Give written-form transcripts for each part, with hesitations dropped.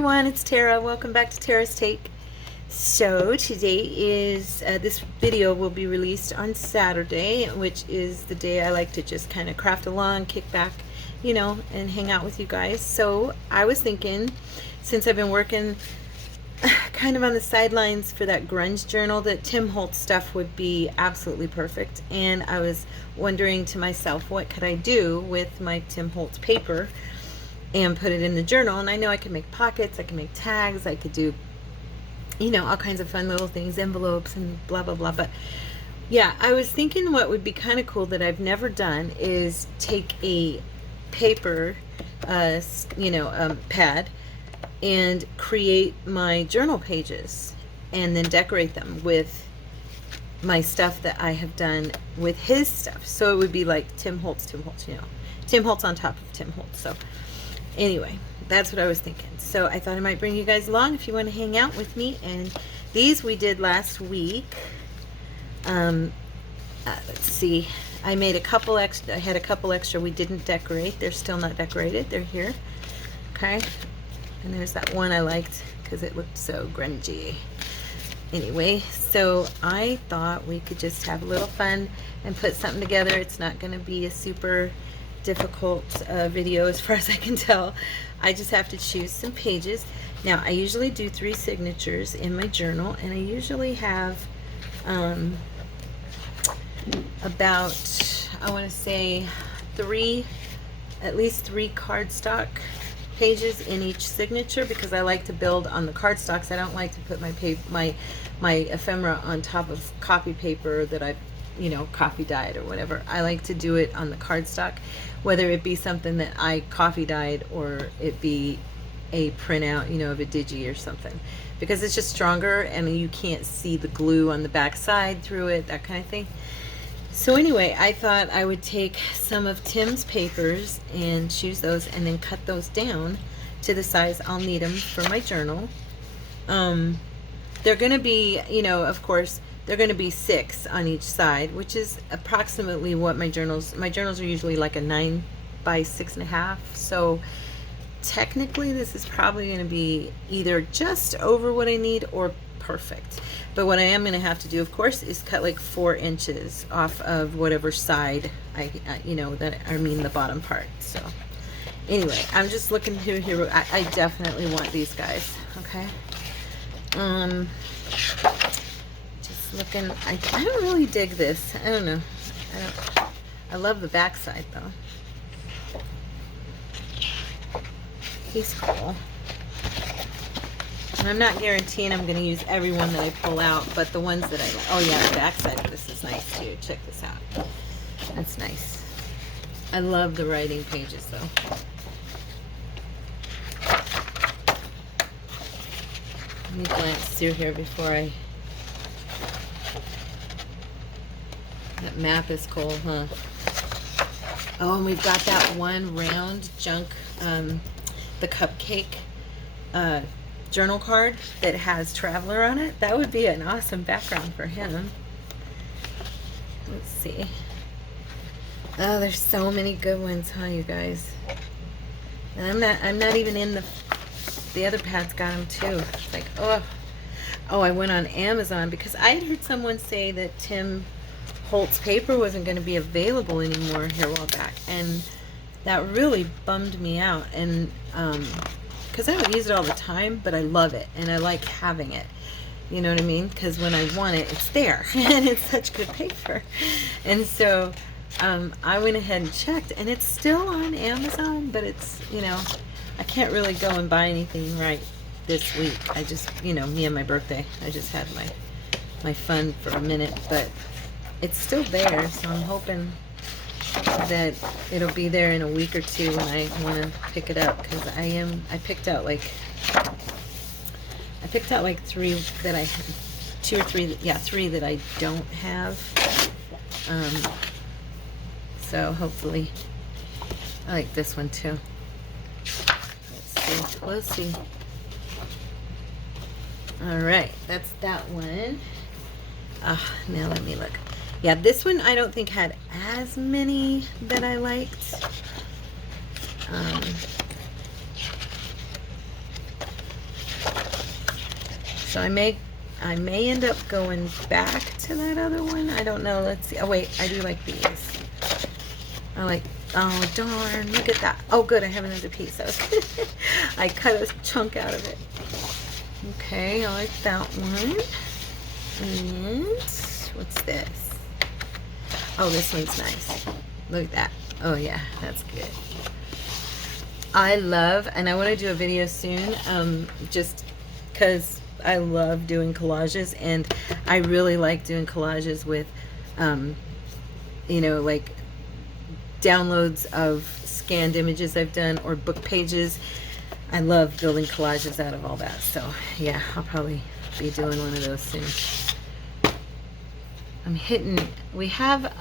everyone, it's Tara. Welcome back to Tara's Take. So today is, this video will be released on Saturday, which is the day I like to just kind of craft along, kick back, you know, and hang out with you guys. So I was thinking, since I've been working kind of on the sidelines for that grunge journal, that Tim Holtz stuff would be absolutely perfect. And I was wondering to myself, what could I do with my Tim Holtz paper and put it in the journal? And I know I can make pockets, I can make tags, I could do, you know, all kinds of fun little things, envelopes and blah blah blah. But yeah, I was thinking what would be kind of cool that I've never done is take a paper pad and create my journal pages and then decorate them with my stuff that I have done with his stuff. So it would be like Tim Holtz, you know, Tim Holtz on top of Tim Holtz. So anyway, that's what I was thinking. So I thought I might bring you guys along if you want to hang out with me. And these we did last week. Let's see. I made a couple extra. I had a couple extra we didn't decorate. They're still not decorated. They're here. Okay. And there's that one I liked because it looked so grungy. Anyway, so I thought we could just have a little fun and put something together. It's not going to be a super difficult video as far as I can tell. I just have to choose some pages. Now I usually do 3 signatures in my journal, and I usually have about, I want to say at least 3 cardstock pages in each signature, because I like to build on the cardstocks. I don't like to put my ephemera on top of copy paper that I've, you know, coffee dyed or whatever. I like to do it on the cardstock, whether it be something that I coffee dyed or it be a printout, you know, of a digi or something, because it's just stronger and you can't see the glue on the back side through it, that kind of thing. So anyway, I thought I would take some of Tim's papers and choose those and then cut those down to the size I'll need them for my journal. They're going to be, you know, of course, they're going to be 6 on each side, which is approximately what my journals are usually like a 9 by 6.5. So technically this is probably going to be either just over what I need or perfect. But what I am going to have to do, of course, is cut like 4 inches off of whatever side the bottom part. So anyway, I'm just looking through here. I definitely want these guys. Okay. Just looking. I don't really dig this. I don't know. I love the back side though. He's cool. And I'm not guaranteeing I'm going to use every one that I pull out, but the ones that oh yeah, the back side of this is nice too. Check this out. That's nice. I love the writing pages though. Let me glance through here before that map is cool, huh? Oh, and we've got that one round junk, the cupcake journal card that has Traveler on it. That would be an awesome background for him. Let's see. Oh, there's so many good ones, huh, you guys? And I'm not even in the other pads got them too. It's like, oh, I went on Amazon because I had heard someone say that Tim Holtz paper wasn't going to be available anymore here a while back, and that really bummed me out. And because I don't use it all the time, but I love it and I like having it, you know what I mean, because when I want it, it's there and it's such good paper. And so I went ahead and checked, and it's still on Amazon, but it's, you know, I can't really go and buy anything right this week. I just, you know, me and my birthday, I just had my fun for a minute, but it's still there, so I'm hoping that it'll be there in a week or 2 when I want to pick it up, because I picked out like 3 that I 2 or 3, yeah, 3 that I don't have. So hopefully I like this one too. Let's see. All right, that's that one. Now let me look. Yeah, this one I don't think had as many that I liked. So I may end up going back to that other one. I don't know. Let's see. Oh wait, I do like these. I like, oh darn, look at that. Oh good, I have another piece. I cut a chunk out of it. Okay, I like that one. And what's this? Oh, this one's nice. Look at that. Oh yeah, that's good. I love, and I want to do a video soon, just because I love doing collages, and I really like doing collages with, you know, like downloads of scanned images I've done or book pages. I love building collages out of all that. So yeah, I'll probably be doing one of those soon. We have,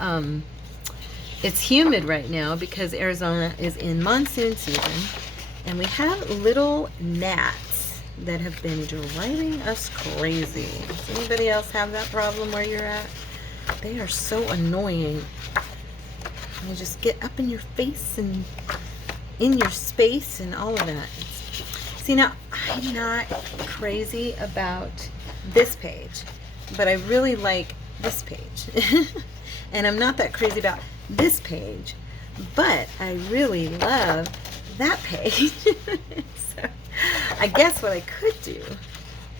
it's humid right now because Arizona is in monsoon season, and we have little gnats that have been driving us crazy. Does anybody else have that problem where you're at? They are so annoying. They just get up in your face and in your space and all of that. See, now I'm not crazy about this page, but I really like this page. And I'm not that crazy about this page, but I really love that page. So I guess what I could do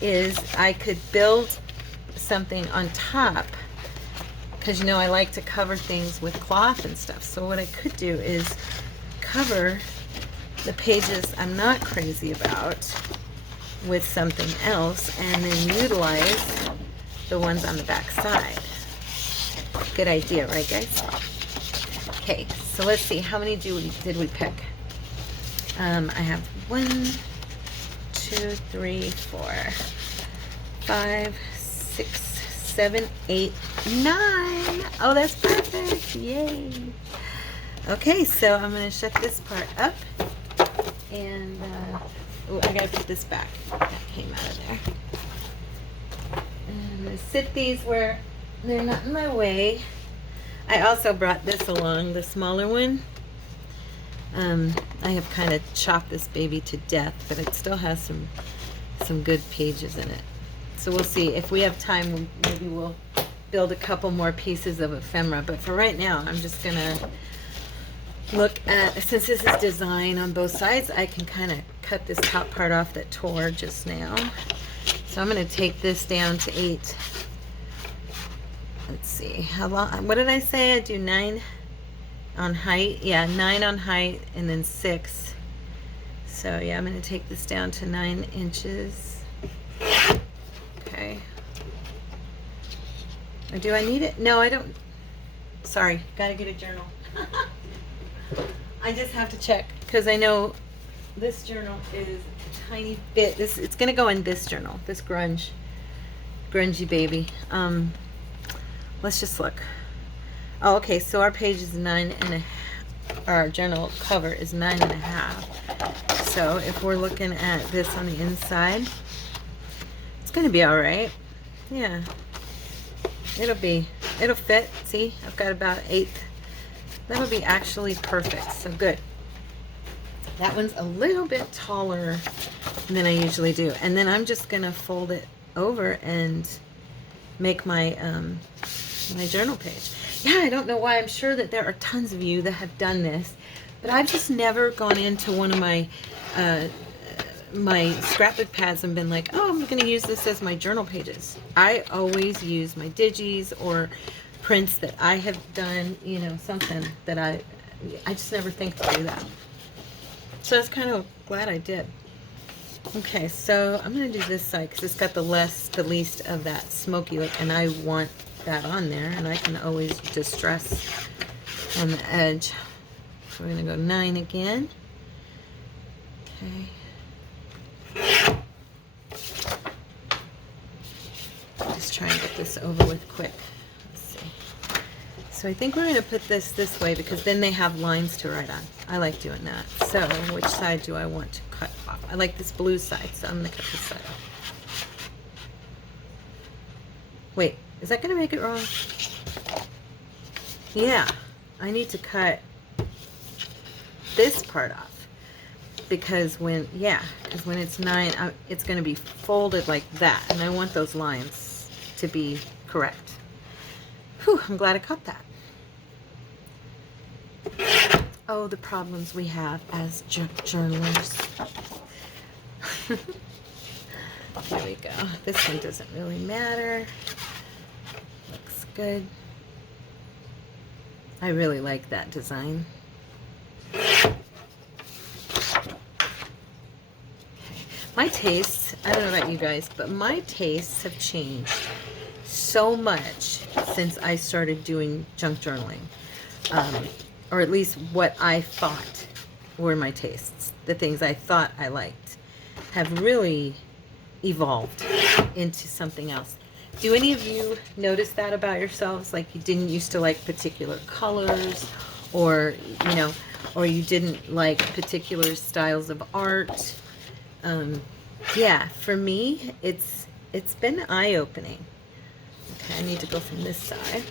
is I could build something on top, because you know I like to cover things with cloth and stuff. So what I could do is cover the pages I'm not crazy about with something else, and then utilize the ones on the back side. Good idea, right guys? Okay, so let's see, how many did we pick? I have 1, 2, 3, 4, 5, 6, 7, 8, 9. Oh, that's perfect. Yay. Okay, so I'm going to shut this part up. And, oh, I got to put this back. That came out of there. And I'm going to sit these where they're not in my way. I also brought this along, the smaller one. I have kind of chopped this baby to death, but it still has some good pages in it. So we'll see. If we have time, maybe we'll build a couple more pieces of ephemera. But for right now, I'm just going to look at, since this is design on both sides, I can kind of cut this top part off that tore just now. So I'm going to take this down to 8. Let's see, how long, what did I say? I do 9 on height. Yeah, 9 on height and then 6. So yeah, I'm going to take this down to 9 inches. Okay. Or do I need it? No, I don't. Sorry, gotta get a journal. I just have to check, because I know this journal is a tiny bit. It's going to go in this journal, this grungy baby. Let's just look. Oh, okay, so our page is 9.5. Our journal cover is 9.5. So if we're looking at this on the inside, it's going to be all right. Yeah, it'll fit. See, I've got about 1/8. That'll be actually perfect. So good. That one's a little bit taller than I usually do, and then I'm just going to fold it over and make my my journal page. Yeah, I don't know why. I'm sure that there are tons of you that have done this, but I've just never gone into one of my my scrapbook pads and been like, oh, I'm going to use this as my journal pages. I always use my digis or prints that I have done, you know, something that I just never think to do that. So I was kind of glad I did. Okay, so I'm going to do this side because it's got the least of that smoky look, and I want that on there, and I can always distress on the edge. So we're going to go 9 again. Okay. Just try and get this over with quick. Let's see. So I think we're going to put this way, because then they have lines to write on. I like doing that. So which side do I want to cut off? I like this blue side, so I'm going to cut this side off. Wait, is that going to make it wrong? Yeah, I need to cut this part off. because when it's 9, it's going to be folded like that, and I want those lines to be correct. Whew, I'm glad I caught that. Oh, the problems we have as journalers. There we go. This one doesn't really matter. Looks good. I really like that design. Okay. My tastes, I don't know about you guys, but my tastes have changed so much since I started doing junk journaling. Or at least what I thought were my tastes. The things I thought I liked have really evolved into something else. Do any of you notice that about yourselves? Like you didn't used to like particular colors, or or you didn't like particular styles of art. Yeah, for me, it's been eye-opening. Okay, I need to go from this side.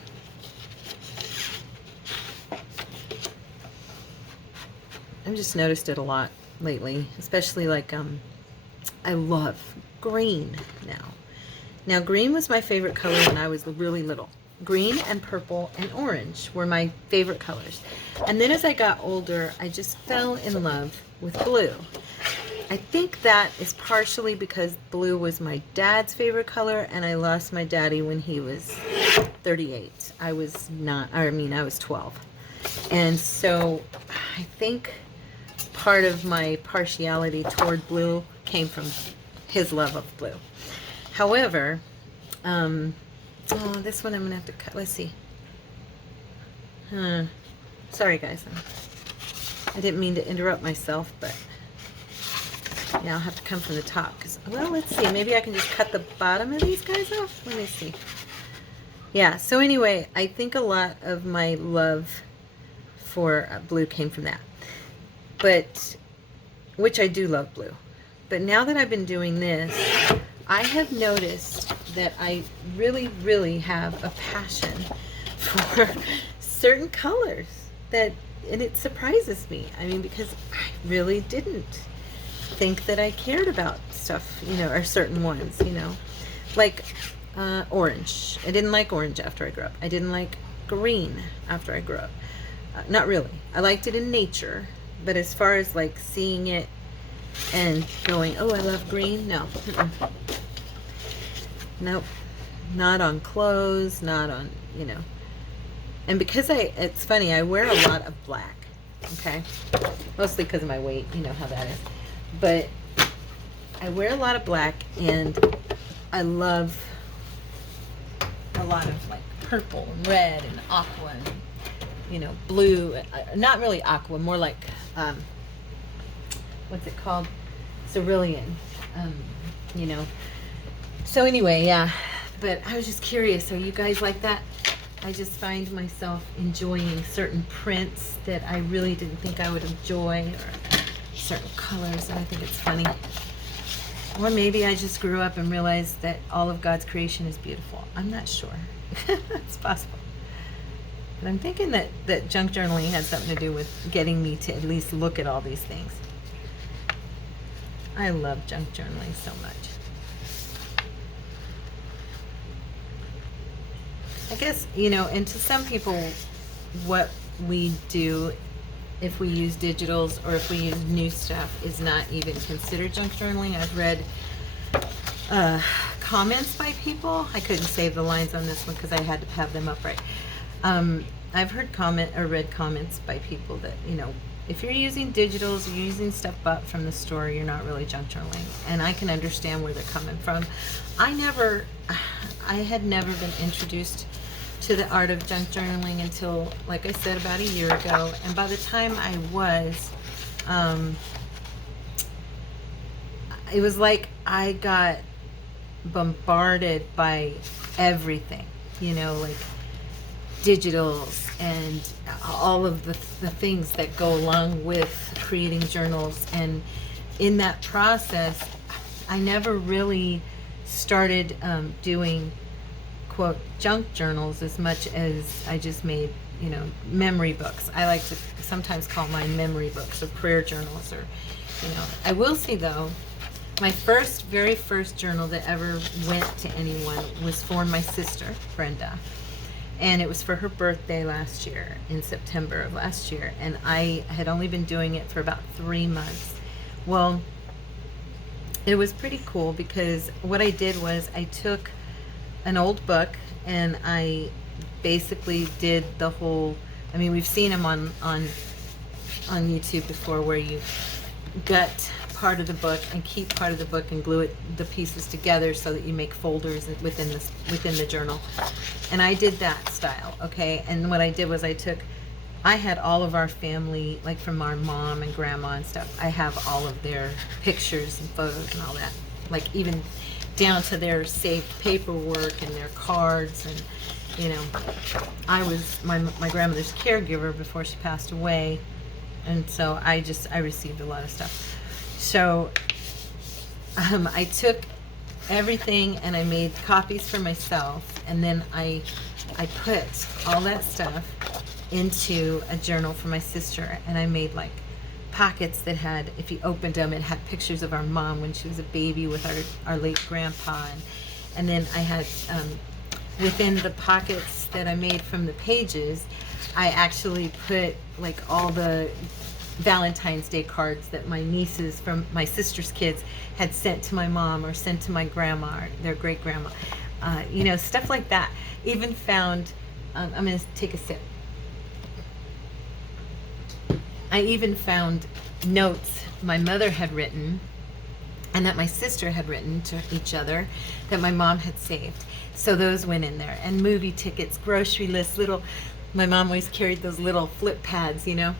I've just noticed it a lot lately, especially like I love green now. Now, green was my favorite color when I was really little. Green and purple and orange were my favorite colors. And then as I got older, I just fell in love with blue. I think that is partially because blue was my dad's favorite color, and I lost my daddy when he was 38. I was 12. And so I think part of my partiality toward blue came from his love of blue. However, this one I'm gonna have to cut. Let's see. Sorry guys, I didn't mean to interrupt myself, but yeah, I'll have to come from the top, because, well, let's see, maybe I can just cut the bottom of these guys off. Let me see. Yeah, so anyway, I think a lot of my love for blue came from that, but which I do love blue. But now that I've been doing this, I have noticed that I really, really have a passion for certain colors and it surprises me. I mean, because I really didn't think that I cared about stuff, or certain ones, like orange. I didn't like orange after I grew up. I didn't like green after I grew up. Not really. I liked it in nature, but as far as like seeing it and going, oh, I love green, no. Nope. Not on clothes, not on, And because it's funny, I wear a lot of black, okay? Mostly because of my weight, you know how that is. But I wear a lot of black, and I love a lot of like purple and red and aqua and, blue. Not really aqua, more like, what's it called? Cerulean, So anyway, yeah, but I was just curious, are you guys like that? I just find myself enjoying certain prints that I really didn't think I would enjoy, or certain colors, and I think it's funny. Or maybe I just grew up and realized that all of God's creation is beautiful. I'm not sure. It's possible. But I'm thinking that junk journaling had something to do with getting me to at least look at all these things. I love junk journaling so much. I guess, and to some people, what we do, if we use digitals or if we use new stuff, is not even considered junk journaling. I've read comments by people. I couldn't save the lines on this one because I had to have them upright. I've heard read comments by people that, if you're using digitals, you're using stuff bought from the store, you're not really junk journaling. And I can understand where they're coming from. I had never been introduced to the art of junk journaling until, like I said, about a year ago. And by the time I was, it was like I got bombarded by everything, like digitals and all of the things that go along with creating journals. And in that process, I never really started doing quote junk journals as much as I just made memory books. I like to sometimes call mine memory books or prayer journals, or you know. I will say though, my very first journal that ever went to anyone was for my sister, Brenda. And it was for her birthday last year, in September of last year. And I had only been doing it for about 3 months. Well, it was pretty cool because what I did was I took an old book and I basically did the whole, I mean, we've seen them on YouTube before, where you gut part of the book and keep part of the book and glue the pieces together so that you make folders within the journal. And I did that style, okay? And what I did was I had all of our family, like from our mom and grandma and stuff, I have all of their pictures and photos and all that, like even down to their saved paperwork and their cards. And you know, I was my grandmother's caregiver before she passed away, and so I received a lot of stuff. So I took everything and I made copies for myself, and then I put all that stuff into a journal for my sister, and I made like pockets that had, if you opened them, it had pictures of our mom when she was a baby with our late grandpa, and then I had within the pockets that I made from the pages, I actually put like all the Valentine's Day cards that my nieces from my sister's kids had sent to my mom or sent to my grandma or their great grandma, you know, stuff like that. Even found, I'm going to take a sip. I even found notes my mother had written and that my sister had written to each other that my mom had saved. So those went in there. And movie tickets, grocery lists, my mom always carried those little flip pads, you know,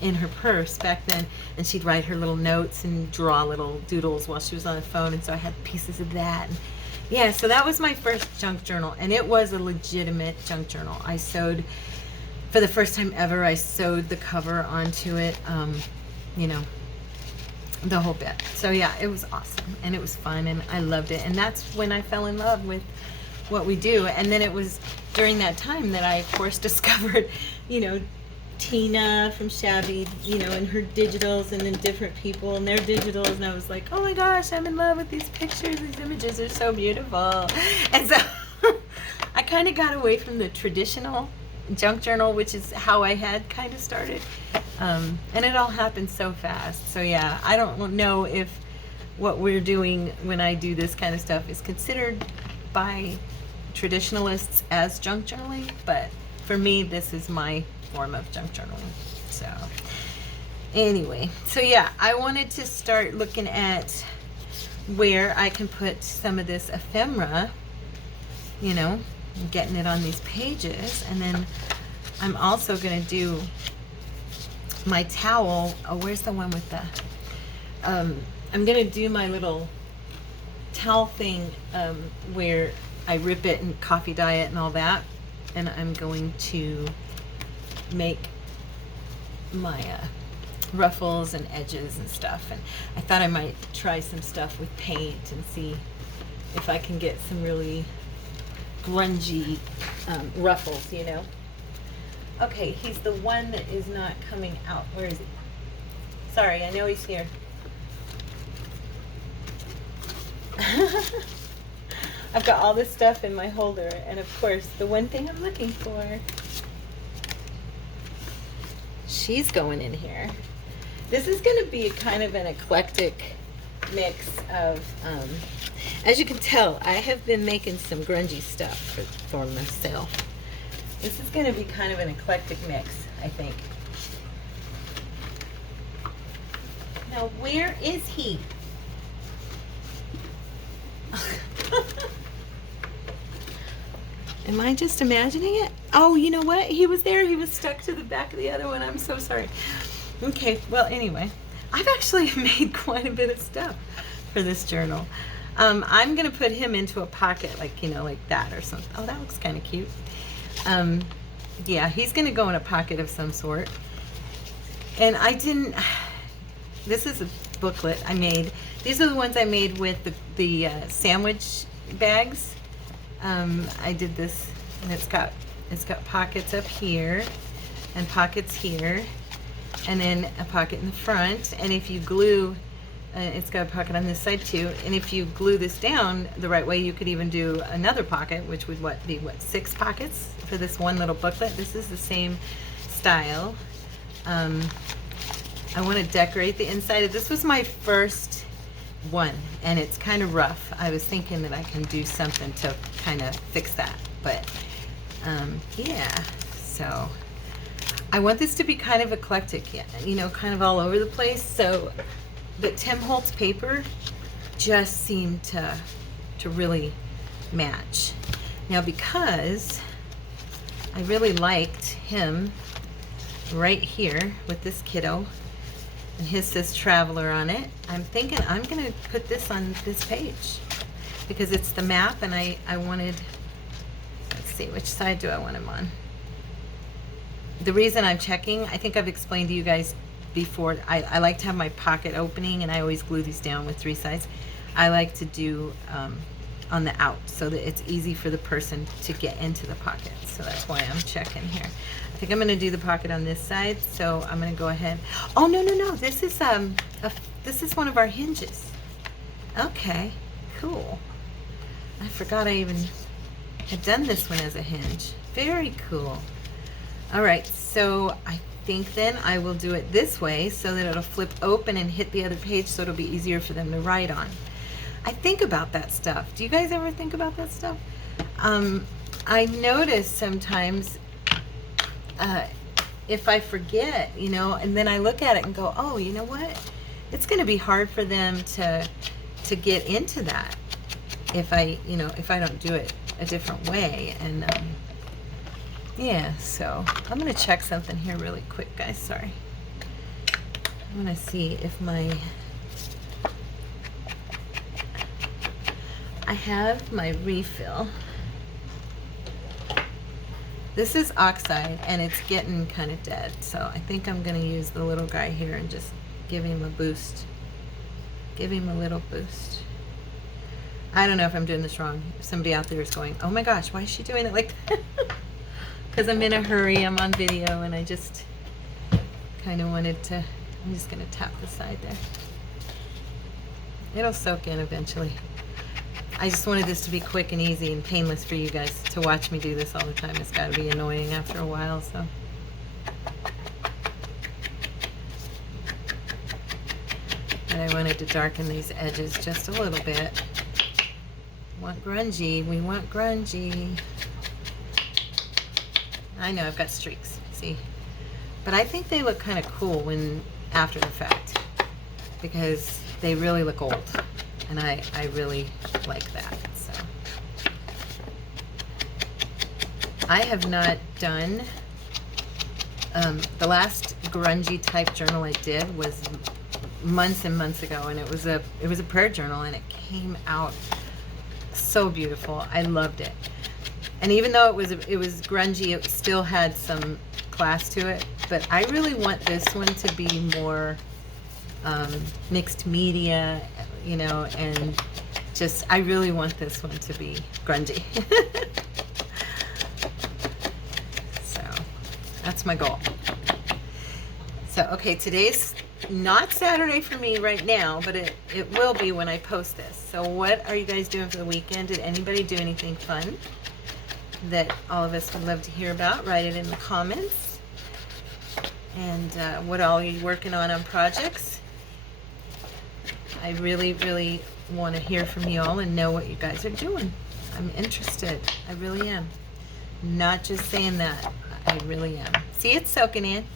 in her purse back then, and she'd write her little notes and draw little doodles while she was on the phone, and so I had pieces of that. And yeah, so that was my first junk journal, and it was a legitimate junk journal. I sewed, for the first time ever, I sewed the cover onto it, you know, the whole bit. So yeah, it was awesome, and it was fun, and I loved it, and that's when I fell in love with what we do. And then it was during that time that I, of course, discovered, you know, Tina from Shabby, you know, and her digitals, and then different people and their digitals, and I was like, oh my gosh, I'm in love with these pictures, these images are so beautiful. And so I kind of got away from the traditional junk journal, which is how I had kind of started, and it all happened so fast. So yeah, I don't know if what we're doing when I do this kind of stuff is considered by traditionalists as junk journaling, but for me, this is my form of junk journaling. So anyway, so yeah, I wanted to start looking at where I can put some of this ephemera, you know, getting it on these pages. And then I'm also going to do my towel. Oh, where's the one with the I'm going to do my little towel thing where I rip it and coffee dye it and all that, and I'm going to make my ruffles and edges and stuff. And I thought I might try some stuff with paint and see if I can get some really grungy ruffles, you know. Okay, he's the one that is not coming out. Where is he? Sorry, I know he's here. I've got all this stuff in my holder, and of course, the one thing I'm looking for, she's going in here. This is going to be kind of an eclectic mix of, as you can tell, I have been making some grungy stuff for myself. This is going to be kind of an eclectic mix, I think. Now, where is he? Am I just imagining it? Oh, you know what? He was there. He was stuck to the back of the other one. I'm so sorry. Okay, well, anyway, I've actually made quite a bit of stuff for this journal. I'm going to put him into a pocket, like, you know, like that or something. Oh, that looks kind of cute. Yeah, he's going to go in a pocket of some sort. And I didn't, this is a booklet I made. These are the ones I made with the sandwich bags. I did this, and it's got pockets up here and pockets here, and then a pocket in the front. And if you glue, it's got a pocket on this side too. And if you glue this down the right way, you could even do another pocket, which would be 6 pockets for this one little booklet. This is the same style. I want to decorate the inside. This was my first one, and it's kind of rough. I was thinking that I can do something to kind of fix that, but yeah, so I want this to be kind of eclectic, you know, kind of all over the place. So, but Tim Holtz paper just seemed to really match. Now, because I really liked him right here with this kiddo, and his says Traveler on it, I'm thinking I'm gonna put this on this page because it's the map, and I wanted, let's see, which side do I want him on? The reason I'm checking, I think I've explained to you guys before, I like to have my pocket opening, and I always glue these down with 3 sides. I like to do on the out so that it's easy for the person to get into the pocket. So that's why I'm checking here. I think I'm going to do the pocket on this side, so I'm going to go ahead. Oh, no, this is this is one of our hinges. Okay, cool. I forgot I even had done this one as a hinge. Very cool. All right, so I think then I will do it this way so that it'll flip open and hit the other page, so it'll be easier for them to write on. I think about that stuff. Do you guys ever think about that stuff? I notice sometimes if I forget, you know, and then I look at it and go, oh, you know what? It's going to be hard for them to get into that if I don't do it a different way. And yeah, so I'm going to check something here really quick, guys. Sorry. I want to see if I have my refill. This is oxide, and it's getting kind of dead, so I think I'm going to use the little guy here and just give him a boost. Give him a little boost. I don't know if I'm doing this wrong. If somebody out there is going, oh my gosh, why is she doing it like that? Because I'm in a hurry, I'm on video, and I just kind of wanted to, I'm just going to tap the side there. It'll soak in eventually. I just wanted this to be quick and easy and painless for you guys. To watch me do this all the time, it's got to be annoying after a while, so. But I wanted to darken these edges just a little bit. Want grungy, we want grungy. I know I've got streaks, see? But I think they look kind of cool when after the fact, because they really look old. And I really like that, so. I have not done, the last grungy type journal I did was months and months ago, and it was a prayer journal, and it came out so beautiful. I loved it. And even though it was grungy, it still had some class to it, but I really want this one to be more mixed media, you know, and just, I really want this one to be grungy. So that's my goal. So, okay, today's not Saturday for me right now, but it will be when I post this. So what are you guys doing for the weekend? Did anybody do anything fun that all of us would love to hear about? Write it in the comments. And what all are you working on projects? I really, really want to hear from you all and know what you guys are doing. I'm interested. I really am. Not just saying that. I really am. See, it's soaking in.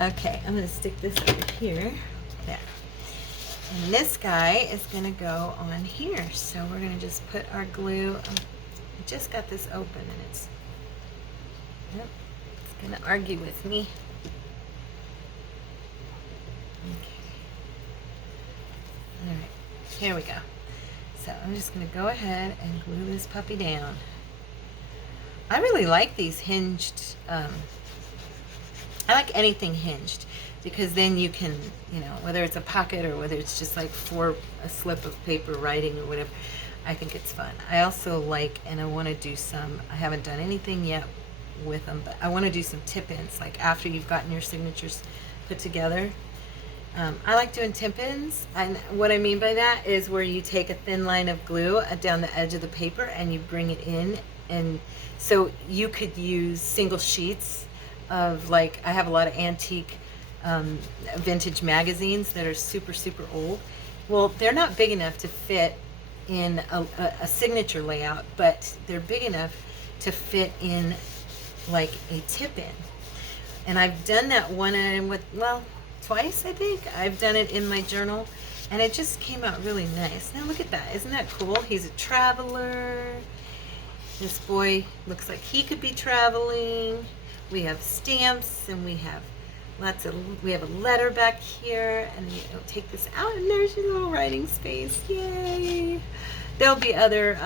Okay, I'm going to stick this over here. There. And this guy is going to go on here. So we're going to just put our glue. I just got this open, and it's going to argue with me. Okay. All right, here we go. So I'm just going to go ahead and glue this puppy down. I really like these hinged, I like anything hinged, because then you can, you know, whether it's a pocket or whether it's just like for a slip of paper writing or whatever, I think it's fun. I also like, and I want to do some, I haven't done anything yet with them. But I want to do some tip-ins, like after you've gotten your signatures put together. I like doing tip-ins, and what I mean by that is where you take a thin line of glue down the edge of the paper and you bring it in, and so you could use single sheets of, like, I have a lot of antique vintage magazines that are super old. Well, they're not big enough to fit in a signature layout, but they're big enough to fit in like a tip-in. And I've done that one with, well, twice, I think. I've done it in my journal, and it just came out really nice. Now look at that. Isn't that cool? He's a traveler. This boy looks like he could be traveling. We have stamps, and we have we have a letter back here, and you take this out, and there's your little writing space. Yay! There'll be other,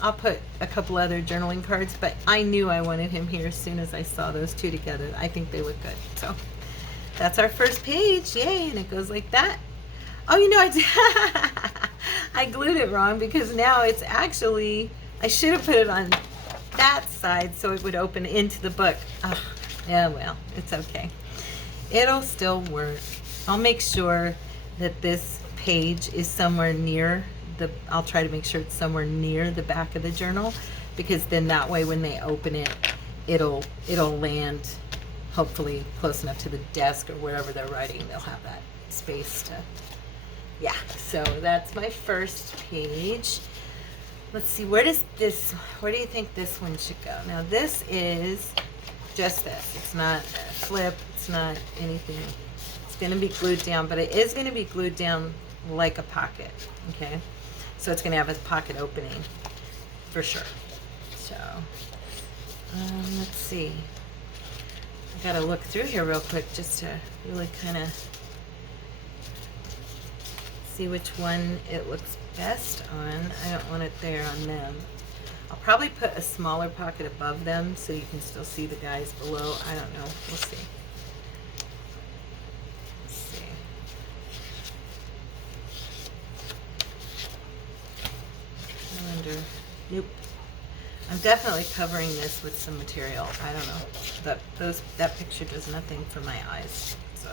I'll put a couple other journaling cards, but I knew I wanted him here as soon as I saw those two together. I think they look good. So that's our first page. Yay! And it goes like that. Oh, you know, I glued it wrong, because now it's actually, I should have put it on that side so it would open into the book. Oh, yeah, well, it's okay. It'll still work. I'll make sure that this page is somewhere near I'll try to make sure it's somewhere near the back of the journal, because then that way when they open it, it'll land hopefully close enough to the desk or wherever they're writing. They'll have that space to, yeah. So that's my first page. Let's see, where do you think this one should go? Now this is just this. It's not a flip, it's not anything. It's gonna be glued down, but it is gonna be glued down like a pocket, okay? So it's gonna have a pocket opening for sure. So, let's see. I gotta look through here real quick just to really kind of see which one it looks best on. I don't want it there on them. I'll probably put a smaller pocket above them so you can still see the guys below. I don't know. We'll see. Let's see. I wonder. Nope. I'm definitely covering this with some material. I don't know. That picture does nothing for my eyes. So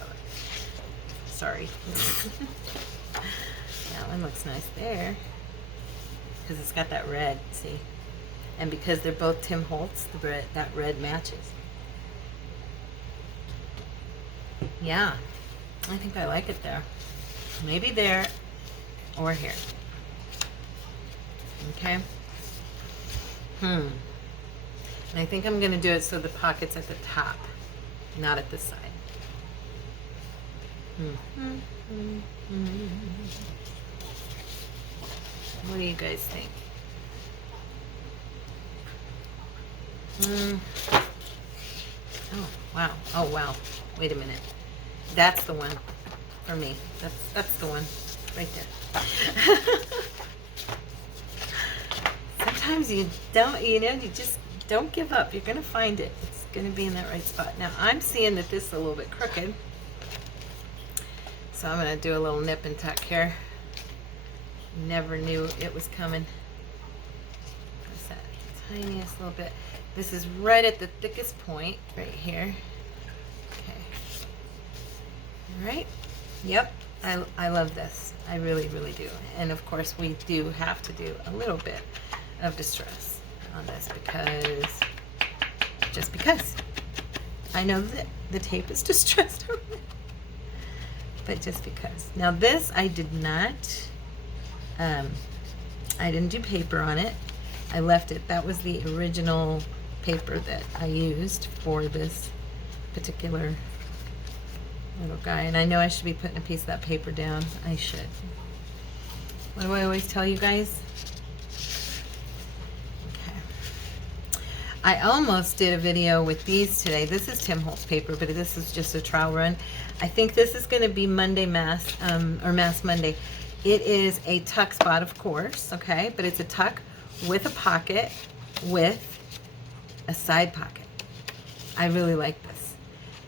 sorry. That one looks nice there, because it's got that red, see? And because they're both Tim Holtz, that red matches. Yeah, I think I like it there. Maybe there or here. Okay. And I think I'm going to do it so the pocket's at the top, not at the side. What do you guys think? Oh, wow. Oh, wow. Wait a minute. That's the one for me. That's the one right there. Sometimes you don't, you just don't give up. You're going to find it. It's going to be in that right spot. Now, I'm seeing that this is a little bit crooked. So I'm going to do a little nip and tuck here. Never knew it was coming. Just that tiniest little bit. This is right at the thickest point, right here. Okay. All right. Yep. I love this. I really, really do. And of course, we do have to do a little bit of distress on this, just because. I know that the tape is distressed on it, but just because. Now this, I did not. I didn't do paper on it. I left it. That was the original paper that I used for this particular little guy. And I know I should be putting a piece of that paper down. I should. What do I always tell you guys? Okay. I almost did a video with these today. This is Tim Holtz paper, but this is just a trial run. I think this is going to be Monday Mass, or Mass Monday. It is a tuck spot, of course, okay? But it's a tuck with a pocket with a side pocket. I really like this.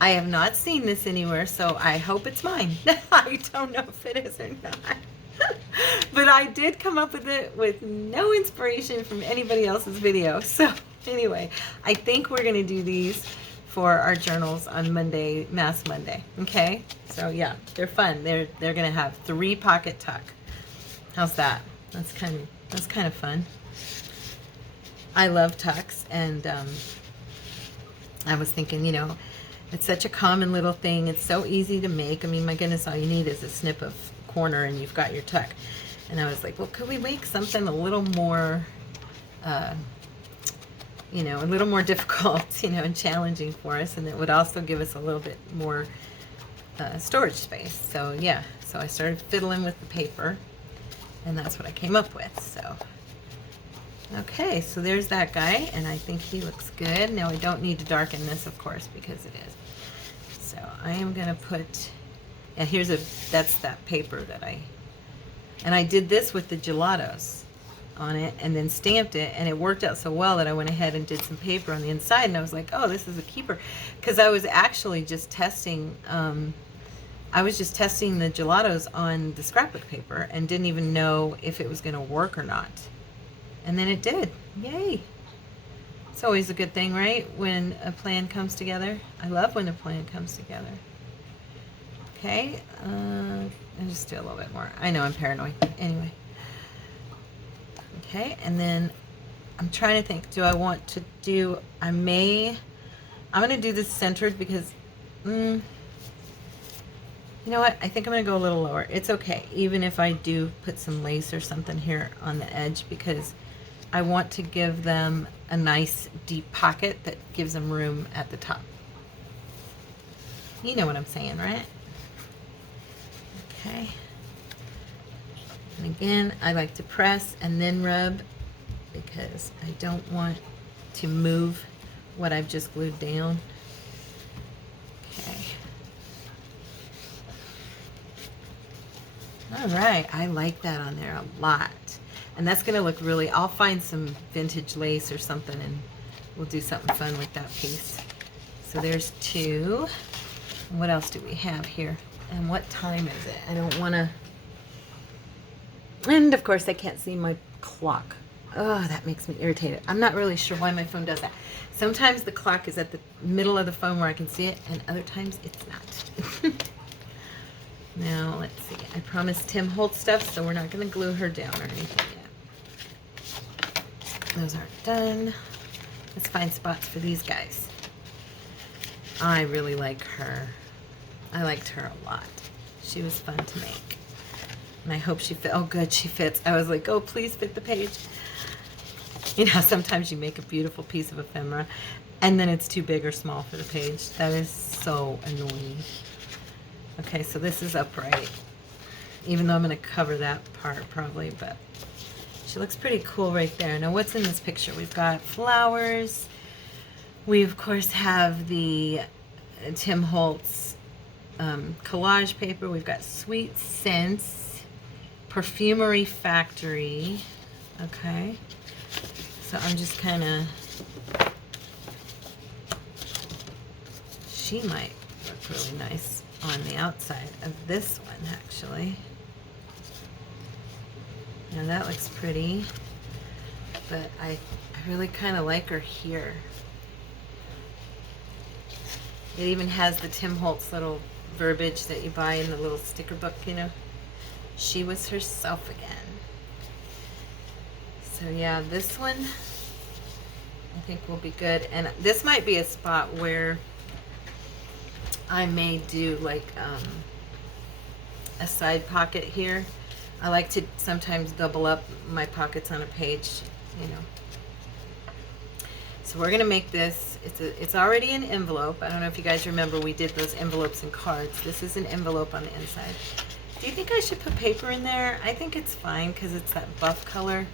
I have not seen this anywhere, so I hope it's mine. I don't know if it is or not. But I did come up with it with no inspiration from anybody else's video. So Anyway, I think we're gonna do these for our journals on Monday, Mass Monday. Okay, so yeah, they're fun. They're gonna have 3 pocket tuck. How's that? That's kind of fun. I love tucks, and I was thinking, you know, it's such a common little thing. It's so easy to make. I mean, my goodness, all you need is a snip of corner and you've got your tuck. And I was like, well, could we make something a little more, you know, a little more difficult, you know, and challenging for us, and it would also give us a little bit more storage space. So yeah, so I started fiddling with the paper, and that's what I came up with. So okay, so there's that guy, and I think he looks good. Now I don't need to darken this, of course, because it is. So I am gonna put, and that's that paper that I did this with the gelatos on it and then stamped it, and it worked out so well that I went ahead and did some paper on the inside, and I was like, oh, this is a keeper, because I was actually just testing, the gelatos on the scrapbook paper and didn't even know if it was gonna work or not. And then it did. Yay. It's always a good thing, right? When a plan comes together. I love when a plan comes together. Okay. I'll just do a little bit more. I know I'm paranoid. Anyway. Okay. And then I'm trying to think. Do I want to do... I'm going to do this centered because... you know what? I think I'm going to go a little lower. It's okay. Even if I do put some lace or something here on the edge, because I want to give them a nice deep pocket that gives them room at the top. You know what I'm saying, right? Okay. And again, I like to press and then rub because I don't want to move what I've just glued down. Okay. All right, I like that on there a lot. And that's gonna look really, I'll find some vintage lace or something and we'll do something fun with that piece. So there's 2. And what else do we have here? And what time is it? I don't wanna, and of course I can't see my clock. Oh, that makes me irritated. I'm not really sure why my phone does that. Sometimes the clock is at the middle of the phone where I can see it, and other times it's not. Now, let's see. I promised Tim Holtz stuff, so we're not going to glue her down or anything yet. Those aren't done. Let's find spots for these guys. I really like her. I liked her a lot. She was fun to make. And I hope she fit. Oh, good, she fits. I was like, oh, please fit the page. You know, sometimes you make a beautiful piece of ephemera, and then it's too big or small for the page. That is so annoying. Okay, so this is upright, even though I'm going to cover that part probably, but she looks pretty cool right there. Now, what's in this picture? We've got flowers. We, of course, have the Tim Holtz collage paper. We've got Sweet Scents, Perfumery Factory. Okay, so I'm just kind of, she might look really nice on the outside of this one, actually. Now that looks pretty, but I really kind of like her here. It even has the Tim Holtz little verbiage that you buy in the little sticker book, you know. She was herself again. So yeah, this one I think will be good. And this might be a spot where I may do like a side pocket here. I like to sometimes double up my pockets on a page, you know. So we're gonna make this, it's already an envelope. I don't know if you guys remember, we did those envelopes and cards. This is an envelope on the inside. Do you think I should put paper in there? I think it's fine because it's that buff color.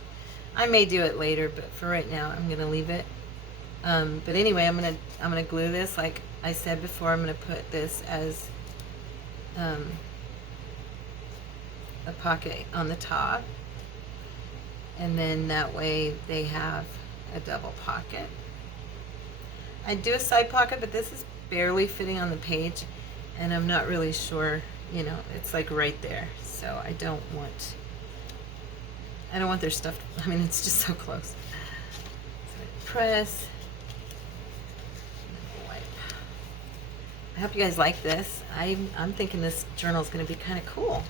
I may do it later, but for right now I'm gonna leave it. But anyway, I'm gonna glue this. Like I said before, I'm gonna put this as a pocket on the top, and then that way they have a double pocket. I do a side pocket, but this is barely fitting on the page, and I'm not really sure, you know, it's like right there, so I don't want their stuff, I mean, it's just so close. So press. I hope you guys like this. I'm thinking this journal is going to be kind of cool.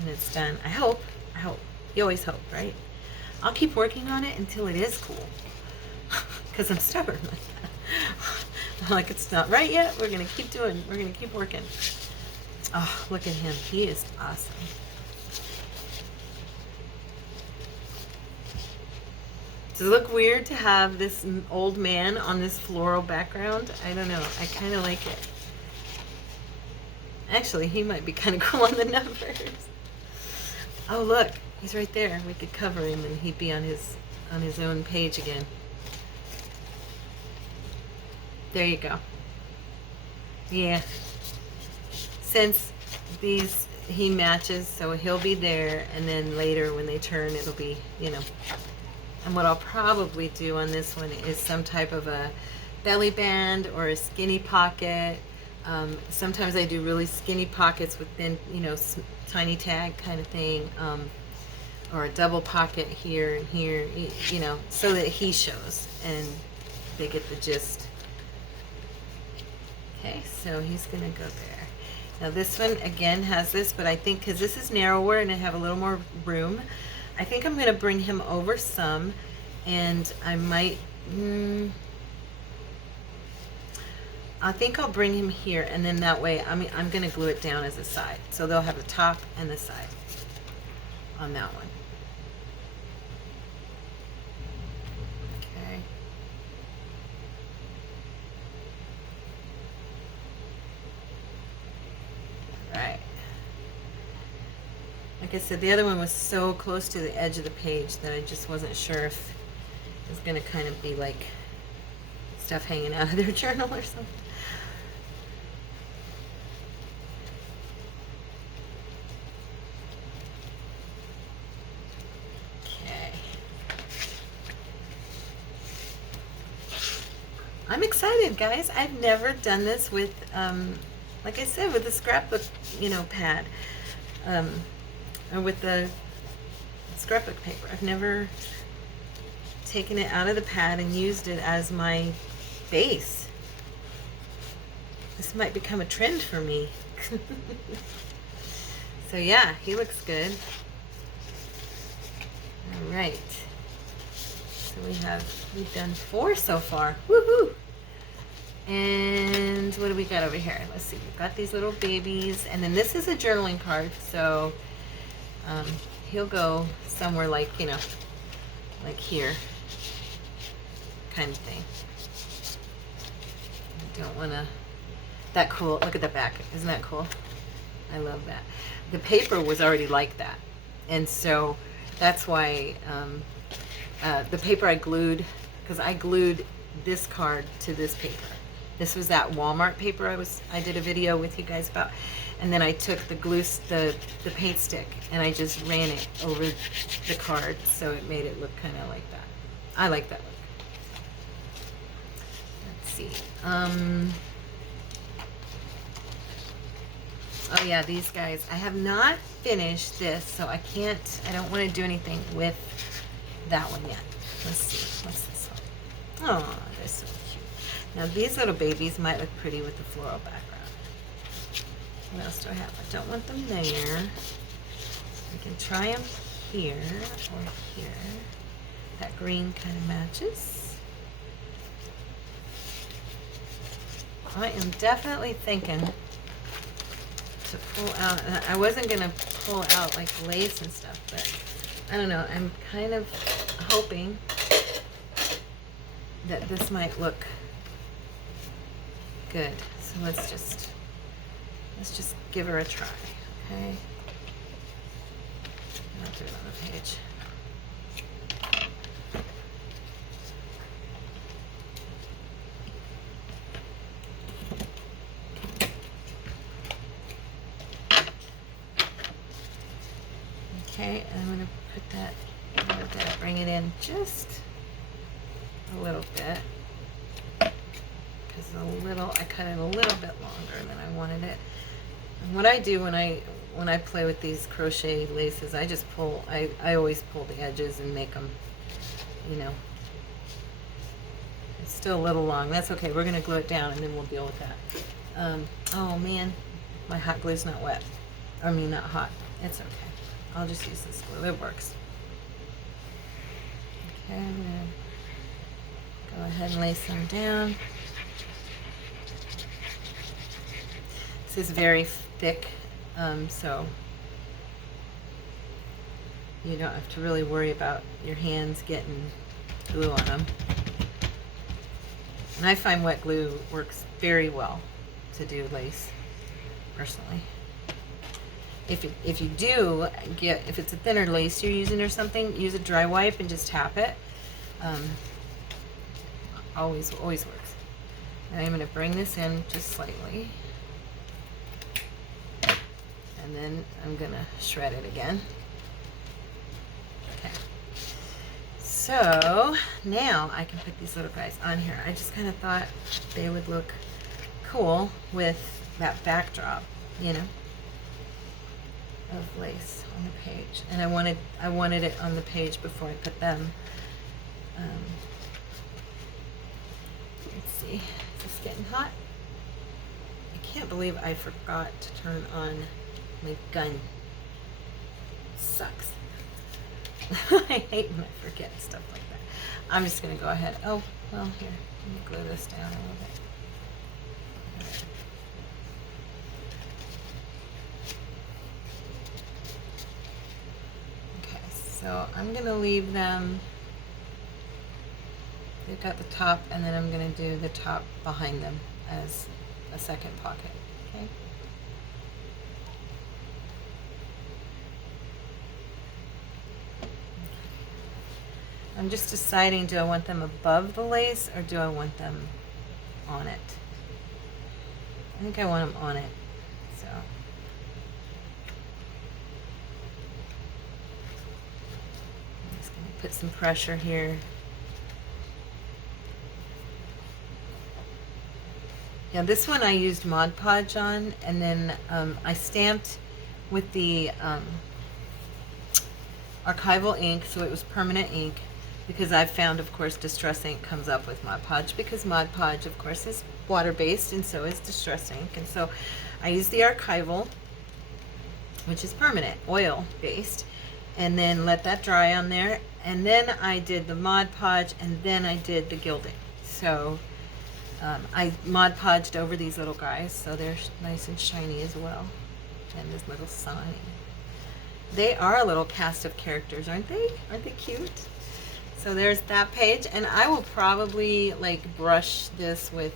And it's done. I hope. You always hope, right? I'll keep working on it until it is cool. Because I'm stubborn like that. I'm like, it's not right yet. We're going to keep doing. We're going to keep working. Oh, look at him. He is awesome. Does it look weird to have this old man on this floral background? I don't know. I kind of like it. Actually, he might be kind of cool on the numbers. Oh, look. He's right there. We could cover him and he'd be on his own page again. There you go. Yeah. Since these, he matches, so he'll be there, and then later when they turn, it'll be, you know. And what I'll probably do on this one is some type of a belly band or a skinny pocket. Sometimes I do really skinny pockets with thin, you know, tiny tag kind of thing, or a double pocket here and here, you know, so that he shows and they get the gist. Okay, so he's gonna go there. Now this one again has this, but I think because this is narrower and I have a little more room, I think I'm gonna bring him over some, and I might. I think I'll bring him here, and then that way, I'm gonna glue it down as a side, so they'll have the top and the side on that one. Okay. All right. Like I said, the other one was so close to the edge of the page that I just wasn't sure if it was gonna kind of be like stuff hanging out of their journal or something. I'm excited, guys. I've never done this with, like I said, with the scrapbook, you know, pad, or with the scrapbook paper. I've never taken it out of the pad and used it as my base. This might become a trend for me. So yeah, he looks good. All right. So we've done 4 so far. Woohoo! And what do we got over here? Let's see. We've got these little babies, and then this is a journaling card. So he'll go somewhere like, you know, like here, kind of thing. I don't want to. That cool. Look at the back. Isn't that cool? I love that. The paper was already like that, and so that's why. The paper I glued, because I glued this card to this paper. This was that Walmart paper I did a video with you guys about, and then I took the the paint stick and I just ran it over the card, so it made it look kind of like that. I like that look. Let's see. Oh yeah, these guys. I have not finished this, so I don't want to do anything with that one yet. Let's see. What's this one? Oh, they're so cute. Now these little babies might look pretty with the floral background. What else do I have? I don't want them there. I can try them here or here. That green kind of matches. I am definitely thinking to pull out. I wasn't gonna pull out like lace and stuff, but I don't know. I'm kind of hoping that this might look good. So let's just give her a try, okay? I'll do it on the page. Okay, I'm going to put that, bring it in just a little bit, because I cut it a little bit longer than I wanted it. And what I do when I play with these crochet laces, I just pull, I always pull the edges and make them, you know, it's still a little long. That's okay. We're going to glue it down and then we'll deal with that. Oh man, my hot glue's not wet. I mean, not hot. It's okay. I'll just use this glue. It works. Okay, I'm going to go ahead and lace them down. This is very thick, so you don't have to really worry about your hands getting glue on them. And I find wet glue works very well to do lace, personally. If you do get, if it's a thinner lace you're using or something, use a dry wipe and just tap it. Always works. And I'm going to bring this in just slightly. And then I'm going to shred it again. Okay. So now I can put these little guys on here. I just kind of thought they would look cool with that backdrop, you know, of lace on the page. And I wanted it on the page before I put them. Let's see. Is this getting hot? I can't believe I forgot to turn on my gun. Sucks. I hate when I forget stuff like that. I'm just going to go ahead. Oh, well, here. Let me glue this down a little bit. Okay, so I'm going to leave them. They've got the top, and then I'm going to do the top behind them as a second pocket. Okay. I'm just deciding, do I want them above the lace or do I want them on it? I think I want them on it. So I'm just going to put some pressure here. Yeah, this one I used Mod Podge on, and then I stamped with the archival ink, so it was permanent ink. Because I've found, of course, Distress ink comes up with Mod Podge, because Mod Podge, of course, is water-based, and so is Distress ink. And so I used the archival, which is permanent, oil-based, and then let that dry on there. And then I did the Mod Podge, and then I did the gilding. So I Mod Podged over these little guys, so they're nice and shiny as well. And this little sign. They are a little cast of characters, aren't they? Aren't they cute? So there's that page, and I will probably like brush this with,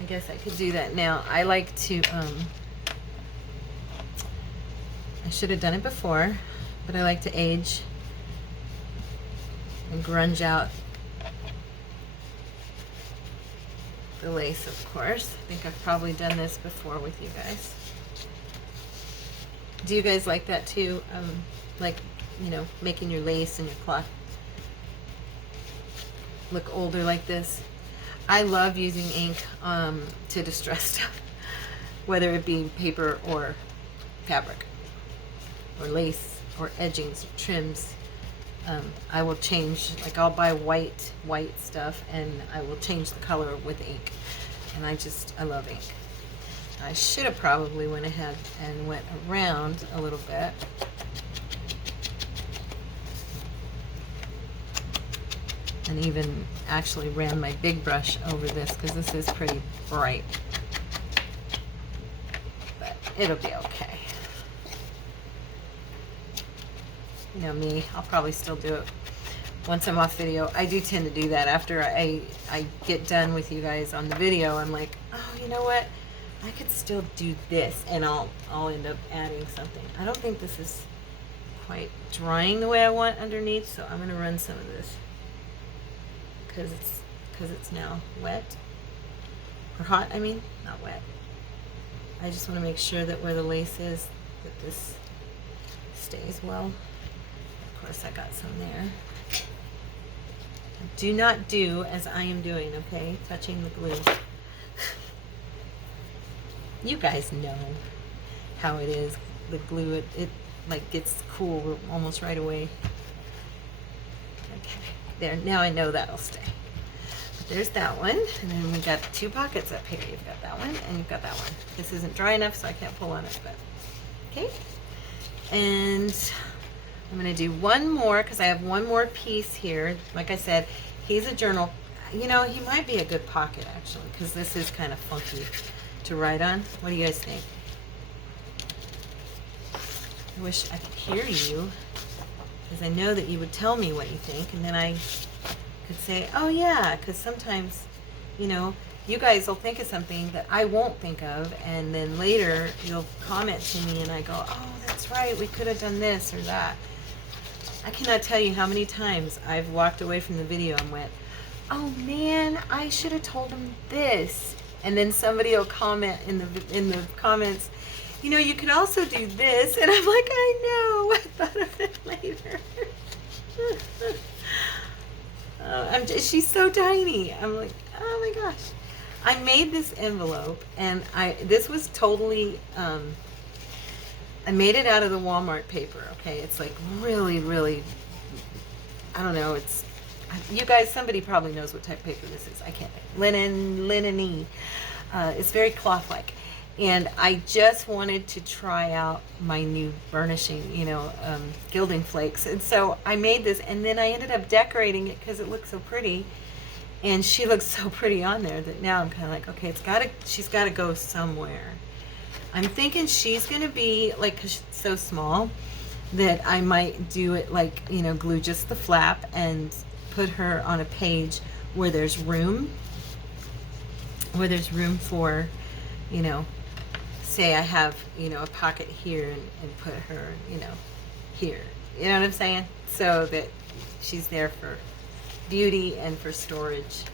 I guess I could do that now. I like to, I should have done it before, but I like to age and grunge out the lace, of course. I think I've probably done this before with you guys. Do you guys like that too? Like, you know, making your lace and your cloth look older like this. I love using ink to distress stuff, whether it be paper or fabric or lace or edgings or trims. I will change, like I'll buy white stuff and I will change the color with ink. And I love ink. I should have probably went ahead and went around a little bit. And even actually ran my big brush over this, because this is pretty bright. But it'll be okay. You know me, I'll probably still do it once I'm off video. I do tend to do that after I get done with you guys on the video. I'm like, oh, you know what? I could still do this, and I'll end up adding something. I don't think this is quite drying the way I want underneath, so I'm going to run some of this. Because it's now wet, or hot, I mean, not wet. I just want to make sure that where the lace is, that this stays well. Of course, I got some there. Do not do as I am doing, okay? Touching the glue. You guys know how it is. The glue, it like gets cool almost right away. Okay. there. Now I know that'll stay. But there's that one. And then we got 2 pockets up here. You've got that one and you've got that one. This isn't dry enough, so I can't pull on it, but okay. And I'm going to do one more because I have one more piece here. Like I said, he's a journal. You know, he might be a good pocket, actually, because this is kind of funky to write on. What do you guys think? I wish I could hear you, because I know that you would tell me what you think, and then I could say, oh yeah, because sometimes, you know, you guys will think of something that I won't think of, and then later you'll comment to me and I go, oh, that's right, we could have done this or that. I cannot tell you how many times I've walked away from the video and went, oh man, I should have told him this. And then somebody will comment in the comments, you know, you could also do this. And I'm like, I know, I thought of it later. She's so tiny. I'm like, oh my gosh. I made this envelope, and this was totally, I made it out of the Walmart paper, okay? It's like really, really, I don't know, it's, you guys, somebody probably knows what type of paper this is. I can't think. Linen-y. It's very cloth-like. And I just wanted to try out my new burnishing, you know, gilding flakes. And so I made this, and then I ended up decorating it because it looked so pretty. And she looks so pretty on there that now I'm kind of like, okay, she's got to go somewhere. I'm thinking she's going to be, like, 'cause she's so small, that I might do it like, you know, glue just the flap and put her on a page where there's room for, you know, say I have, you know, a pocket here and put her, you know, here. You know what I'm saying? So that she's there for beauty and for storage.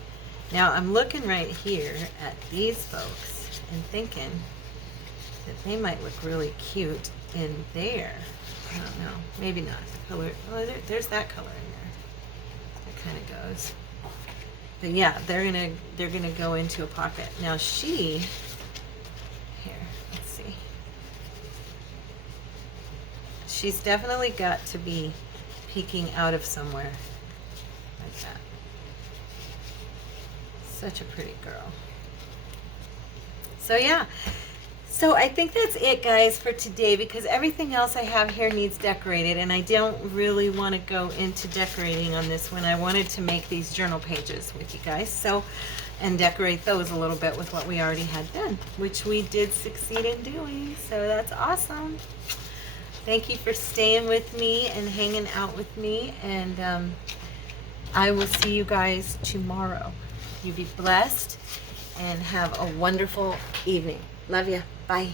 Now I'm looking right here at these folks and thinking that they might look really cute in there. I don't know. Maybe not. The color. Oh, there's that color in there. That kind of goes. But yeah, they're gonna go into a pocket. Now here. Let's see. She's definitely got to be peeking out of somewhere like that. Such a pretty girl. So yeah. So I think that's it, guys, for today, because everything else I have here needs decorated, and I don't really want to go into decorating on this one. I wanted to make these journal pages with you guys, so, and decorate those a little bit with what we already had done, which we did succeed in doing, so that's awesome. Thank you for staying with me and hanging out with me, and I will see you guys tomorrow. You be blessed and have a wonderful evening. Love ya. Bye.